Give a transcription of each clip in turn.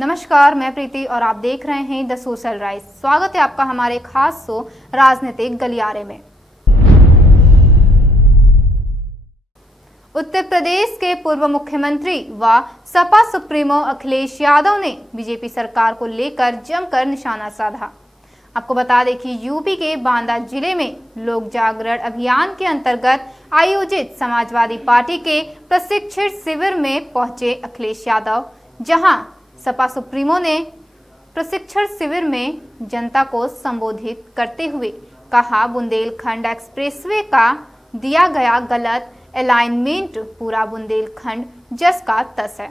नमस्कार, मैं प्रीति और आप देख रहे हैं द सोशल राइज। स्वागत है आपका हमारे खास शो राजनीतिक गलियारे में। उत्तर प्रदेश के पूर्व मुख्यमंत्री व सपा सुप्रीमो अखिलेश यादव ने बीजेपी सरकार को लेकर जमकर निशाना साधा। आपको बता दें कि यूपी के बांदा जिले में लोक जागरण अभियान के अंतर्गत आयोजित समाजवादी पार्टी के प्रशिक्षण शिविर में पहुंचे अखिलेश यादव, जहां सपा सुप्रीमो ने प्रशिक्षण शिविर में जनता को संबोधित करते हुए कहा, बुंदेलखंड एक्सप्रेसवे का दिया गया गलत अलाइनमेंट पूरा बुंदेलखंड जस का तस है।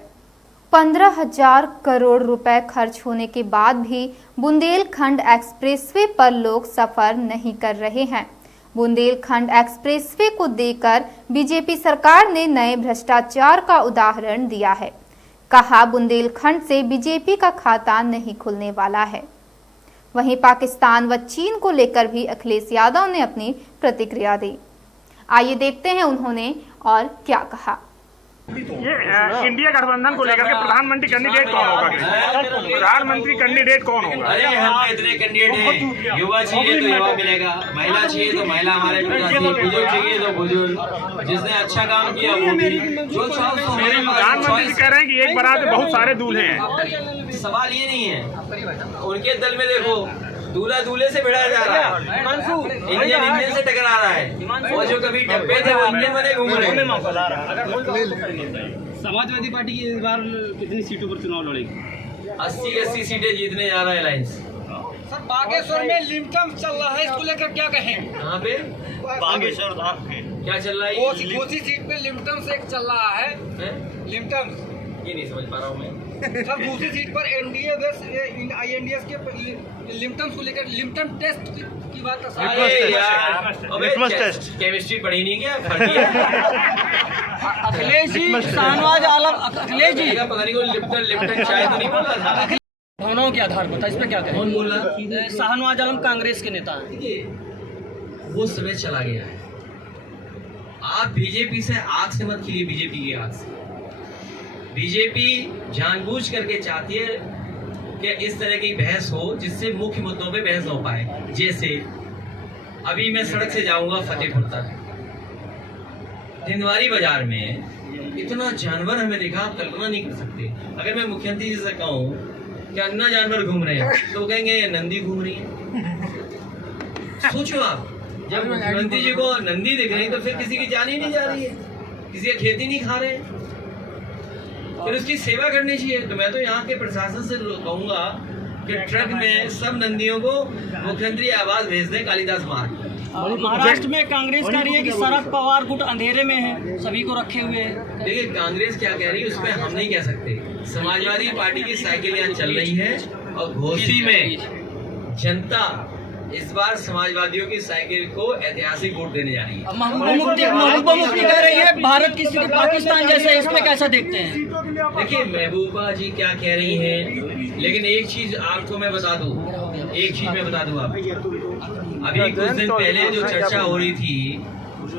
15,000 करोड़ रुपए खर्च होने के बाद भी बुंदेलखंड एक्सप्रेसवे पर लोग सफर नहीं कर रहे हैं। बुंदेलखंड एक्सप्रेसवे को देकर बीजेपी सरकार ने नए भ्रष्टाचार का उदाहरण दिया है। कहा, बुंदेलखंड से बीजेपी का खाता नहीं खुलने वाला है। वहीं पाकिस्तान व चीन को लेकर भी अखिलेश यादव ने अपनी प्रतिक्रिया दी। आइए देखते हैं उन्होंने और क्या कहा। ये इंडिया गठबंधन को लेकर के प्रधानमंत्री कैंडिडेट कौन होगा? प्रधानमंत्री कैंडिडेट कौन होगा? अरे हम तो इतने कैंडिडेट हैं। युवा चाहिए तो युवा मिलेगा, महिला चाहिए तो महिला हमारे पास, बुजुर्ग चाहिए तो बुजुर्ग, जिसने अच्छा काम किया वो भी, जो चाहो तो प्रधानमंत्री कह रहे हैं कि एक बारात में बहुत सारे दूल्हे हैं। सवाल ये नहीं है, उनके दल में देखो दूल्हा दूल्हे से भिड़ा जा रहा है, इंजन से टकरा रहा है, और जो कभी डब्बे थे वो इंजन बने घूम रहे हैं। समाजवादी पार्टी की इस बार कितनी सीटों पर चुनाव लड़ेगी? 80 सीटें जीतने जा रहा है अलायंस। सर, बागेश्वर में लिमटम चल रहा है, इसको लेकर क्या कहें? कहाँ पे? बागेश्वर क्या चल रहा है? कोसी सीट पे लिमटम से चल रहा है। लिमटम ये नहीं समझ पा रहा हूँ मैं। सर, दूसरी सीट पर INDS के लिमटम को लेकर लिमटम टेस्ट की बात है। केमिस्ट्री पढ़ी नहीं क्या? अखिलेश जी, शाहनवाज आलम, अखिलेश जी पता नहीं लिप्टन चाय तो नहीं बोल रहा था। भावनाओं के आधार पर था, इस पर क्या कहें? कौन बोल रहा? शाहनवाज आलम कांग्रेस के नेता हैं। वो समय चला गया है। आप बीजेपी से आग से मत खिलिए, बीजेपी की आग से। बीजेपी जानबूझ करके चाहती है कि इस तरह की बहस हो जिससे मुख्य मुद्दों पे बहस हो पाए। जैसे अभी मैं सड़क से जाऊंगा फतेहपुर तक, दिनवारी बाजार में इतना जानवर हमें देखा, आप कल्पना नहीं कर सकते। अगर मैं मुख्यमंत्री जी से कहूँ कि अन्ना जानवर घूम रहे हैं तो कहेंगे नंदी घूम रही है। सोचो आप, जब मुख्यमंत्री जी को नंदी दिख रही तो फिर किसी की जान ही नहीं जा रही है, किसी का खेती नहीं खा रहे हैं, फिर उसकी सेवा करनी चाहिए। तो मैं तो यहाँ के प्रशासन से कहूंगा कि ट्रक में सब नंदियों को मुख्यमंत्री आवास भेज दें, कालिदास मार्ग। महाराष्ट्र में कांग्रेस कह रही है कि शरद पवार गुट अंधेरे में है, सभी को रखे हुए हैं। देखिए कांग्रेस क्या कह रही है उस पर हम नहीं कह सकते। समाजवादी पार्टी की साइकिल यहाँ चल रही है और घोसी में जनता इस बार समाजवादियों की साइकिल को ऐतिहासिक वोट देने जा रही है। महबूबा मुफ्ती कह रही है भारत की स्थिति पाकिस्तान जैसे, इसमें कैसा देखते हैं? देखिए महबूबा जी क्या कह रही हैं, लेकिन एक चीज आपको मैं बता दूं, आप अभी कुछ दिन पहले जो चर्चा हो रही थी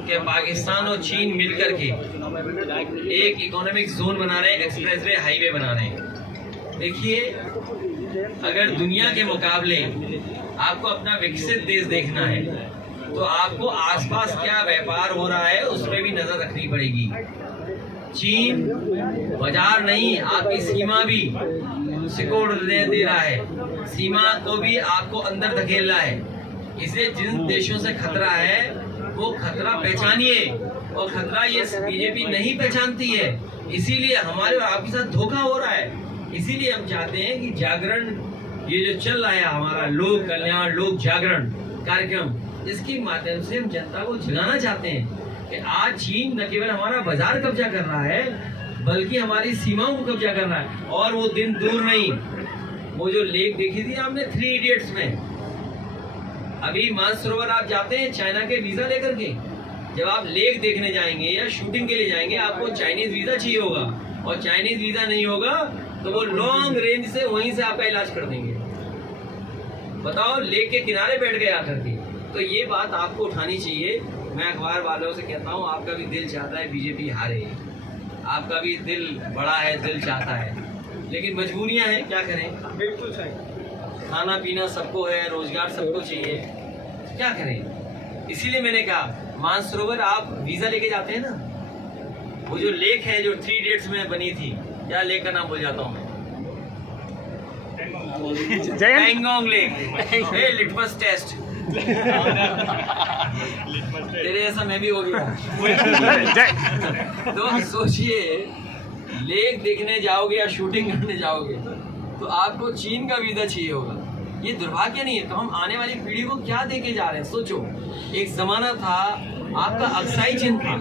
कि पाकिस्तान और चीन मिलकर के एक इकोनॉमिक जोन बना रहे हैं, एक्सप्रेसवे हाईवे बना रहे हैं। देखिए अगर दुनिया के मुकाबले आपको अपना विकसित देश देखना है तो आपको आसपास क्या व्यापार हो रहा है उस पर भी नजर रखनी पड़ेगी। चीन बाजार नहीं, आपकी सीमा भी सिकोड़ दे रहा है, सीमा को भी आपको अंदर धकेल रहा है। इसलिए जिन देशों से खतरा है वो खतरा पहचानिए, और खतरा ये बीजेपी नहीं पहचानती है, इसीलिए हमारे और आपके साथ धोखा हो रहा है। इसीलिए हम चाहते हैं कि जागरण ये जो चल रहा है हमारा लोक कल्याण लोक जागरण कार्यक्रम, इसके माध्यम से हम जनता को जगाना चाहते हैं कि आज चीन न केवल हमारा बाजार कब्जा कर रहा है बल्कि हमारी सीमाओं को कब्जा कर रहा है। और वो दिन दूर नहीं, वो जो लेक देखी थी आपने 3 इडियट्स में, अभी मानसरोवर आप जाते हैं चाइना के वीजा लेकर के, जब आप लेक देखने जाएंगे या शूटिंग के लिए जाएंगे आपको चाइनीज वीजा चाहिए होगा, और चाइनीज वीजा नहीं होगा तो वो लॉन्ग रेंज से वहीं से आपका इलाज कर देंगे। बताओ, लेक के किनारे बैठ गए आकर के। तो ये बात आपको उठानी चाहिए। मैं अखबार वालों से कहता हूँ आपका भी दिल चाहता है बीजेपी हारे, आपका भी दिल बड़ा है, दिल चाहता है, लेकिन मजबूरियां हैं, क्या करें। बिल्कुल सही। खाना पीना सबको है, रोजगार सबको चाहिए, क्या करें। इसीलिए मैंने कहा मानसरोवर आप वीजा लेके जाते हैं ना, वो जो लेक है जो 3 इडियट्स में बनी थी, क्या लेक का नाम भूल जाता हूँ मैं, पैंगोंग लेक, लिटमस टेस्ट। तेरे ऐसा मैं भी हो गया। तो सोचिए, लेक देखने जाओगे या शूटिंग करने जाओगे तो आपको चीन का वीजा चाहिए होगा। ये दुर्भाग्य नहीं है, तो हम आने वाली पीढ़ी को क्या देके जा रहे हैं। सोचो, एक जमाना था आपका अक्साई चिन्ह था,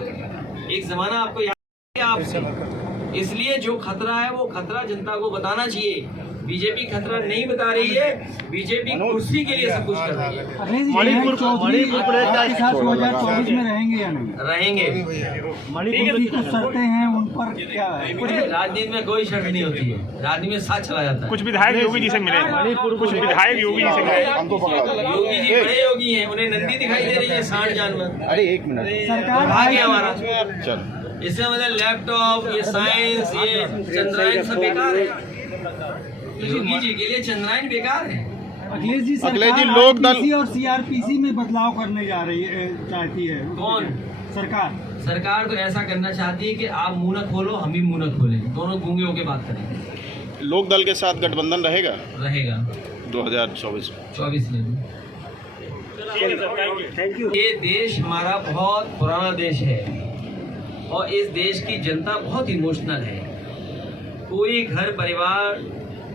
एक जमाना आपको याद है आपसे। इसलिए जो खतरा है वो खतरा जनता को बताना चाहिए। बीजेपी खतरा नहीं बता रही है, बीजेपी कुर्सी के लिए सब कुछ कर रही है। मणिपुर 2024 में रहेंगे या नहीं रहेंगे। मणिपुर शर्तें हैं उन पर क्या है? राजनीति में कोई शर्त नहीं होती है, राजनीति में साथ चला जाता है। कुछ विधायक योगी जी से मिले, कुछ विधायक योगी जी से मिले। योगी जी बड़े योगी हैं, उन्हें नंदी दिखाई दे रही है, सांड जानवर। अरे एक मिनट, दुर्भाग्य हमारा। चल इससे मतलब लैपटॉप, ये साइंस, ये चंद्रायन सब बेकार है। योगी जी के लिए चंद्रायन बेकार है। अखिलेश जी, अखिलेश जी, सरकार लोक दल- IPC और CRPC में बदलाव करने जा रही है, चाहती है। कौन? सरकार। सरकार तो ऐसा करना चाहती है कि आप मुंह न खोलो, हम भी मुंह न खोलें, दोनों गूंगे होके बात करें। लोक दल के साथ गठबंधन रहेगा रहेगा 2024 में। 24 में। ये देश हमारा बहुत पुराना देश है और इस देश की जनता बहुत इमोशनल है। कोई घर परिवार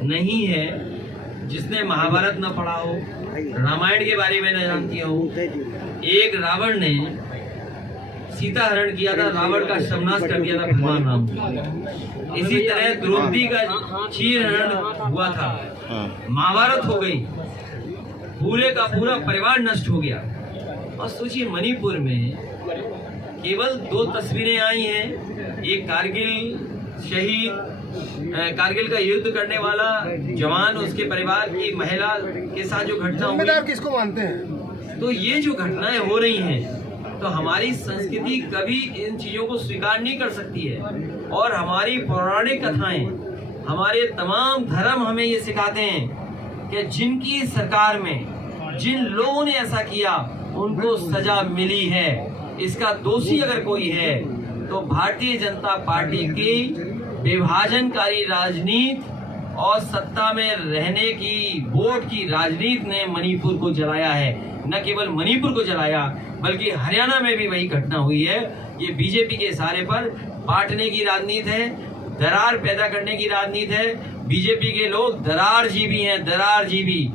नहीं है जिसने महाभारत न पढ़ा हो, रामायण के बारे में न जानती हो। एक रावण ने सीता हरण किया था, रावण का सर्वनाश कर दिया था भगवान राम। इसी तरह द्रौपदी का चीर हरण हुआ था, महाभारत हो गई, पूरे का पूरा परिवार नष्ट हो गया। और सोचिए, मणिपुर में केवल 2 तस्वीरें आई हैं, एक कारगिल शहीद, कारगिल का युद्ध करने वाला जवान, उसके परिवार की महिला के साथ जो घटना हुई, किसको मानते हैं? तो ये जो घटनाएं हो रही हैं, तो हमारी संस्कृति कभी इन चीजों को स्वीकार नहीं कर सकती है। और हमारी पौराणिक कथाएं, हमारे तमाम धर्म हमें ये सिखाते हैं कि जिनकी सरकार में जिन लोगों ने ऐसा किया उनको सजा मिली है। इसका दोषी अगर कोई है तो भारतीय जनता पार्टी की विभाजनकारी राजनीति और सत्ता में रहने की वोट की राजनीति ने मणिपुर को जलाया है। न केवल मणिपुर को जलाया बल्कि हरियाणा में भी वही घटना हुई है। ये बीजेपी के इशारे पर बांटने की राजनीति है, दरार पैदा करने की राजनीति है। बीजेपी के लोग दरार जीवी हैं, दरार जीवी।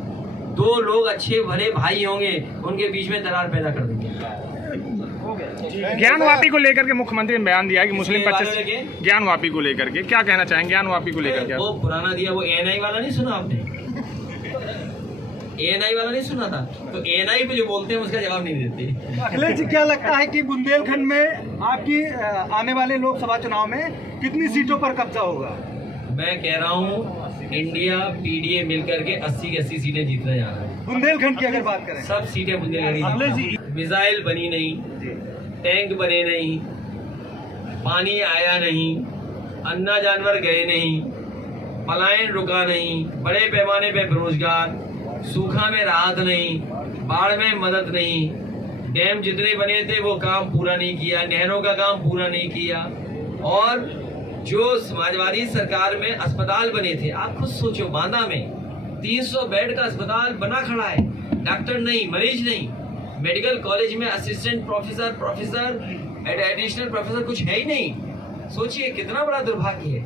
2 लोग अच्छे भले भाई होंगे, उनके बीच में दरार पैदा कर देंगे। ज्ञानवापी को लेकर के मुख्यमंत्री ने बयान दिया है कि मुस्लिम 25 ज्ञानवापी को लेकर के क्या कहना चाहेंगे? ज्ञानवापी को लेकर के वो पुराना दिया, वो ANI वाला नहीं सुना आपने? ANI वाला नहीं सुना था? तो ANI पे जो बोलते हैं उसका जवाब नहीं देते। अखिलेश जी, क्या लगता है कि बुंदेलखंड में आपकी आने वाले लोकसभा चुनाव में कितनी सीटों पर कब्जा होगा? मैं कह रहा हूँ इंडिया PDA मिलकर के 80 की 80 सीटें जीतने जा रहा है। बुंदेलखंड की अगर बात करें, सब सीटें बुंदेलखंड की। मिसाइल बनी नहीं, टैंक बने नहीं, पानी आया नहीं, अन्ना जानवर गए नहीं, पलायन रुका नहीं, बड़े पैमाने पे बेरोजगार, सूखा में राहत नहीं, बाढ़ में मदद नहीं, डैम जितने बने थे वो काम पूरा नहीं किया, नहरों का काम पूरा नहीं किया। और जो समाजवादी सरकार में अस्पताल बने थे, आप खुद सोचो, बांदा में 300 बेड का अस्पताल बना खड़ा है, डॉक्टर नहीं, मरीज नहीं। मेडिकल कॉलेज में असिस्टेंट प्रोफेसर, एडिशनल प्रोफेसर कुछ है ही नहीं। सोचिए कितना बड़ा दुर्भाग्य है।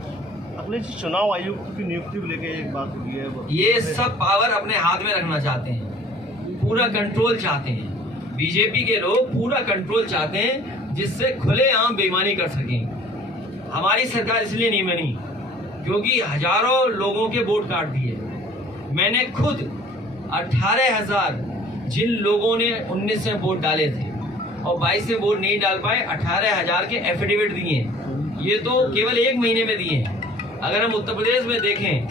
अखिलेश जी, चुनाव आयुक्त की नियुक्ति को लेकर एक बात हुई है, ये सब पावर अपने हाथ में रखना चाहते हैं, पूरा कंट्रोल चाहते हैं। बीजेपी के लोग पूरा कंट्रोल चाहते हैं जिससे खुलेआम बेईमानी कर सकें। हमारी सरकार इसलिए नहीं बनी क्योंकि हजारों लोगों के वोट काट दिए। मैंने खुद 18,000 जिन लोगों ने 19 में वोट डाले थे और 22 में वोट नहीं डाल पाए, 18,000 के एफिडेविट दिए। ये तो केवल 1 महीने में दिए। अगर हम उत्तर प्रदेश में देखें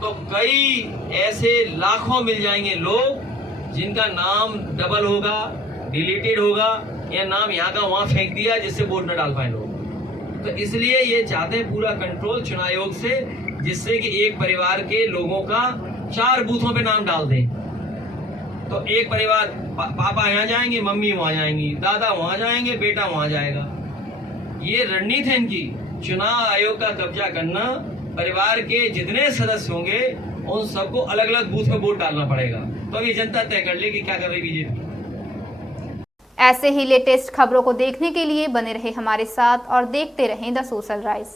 तो कई ऐसे लाखों मिल जाएंगे लोग जिनका नाम डबल होगा, डिलीटेड होगा, या नाम यहाँ का वहाँ फेंक दिया जिससे वोट न डाल पाए लोग। तो इसलिए ये चाहते हैं पूरा कंट्रोल चुनाव आयोग से, जिससे कि एक परिवार के लोगों का 4 बूथों पे नाम डाल दें। तो एक परिवार पापा यहाँ जाएंगे, मम्मी वहां जाएंगी, दादा वहां जाएंगे, बेटा वहां जाएगा। ये रणनीति है इनकी, चुनाव आयोग का कब्जा करना। परिवार के जितने सदस्य होंगे उन सबको अलग अलग बूथ पे वोट डालना पड़ेगा। तो अभी जनता तय कर ले कि क्या कर रही बीजेपी। ऐसे ही लेटेस्ट खबरों को देखने के लिए बने रहे हमारे साथ और देखते रहें द सोशल राइज।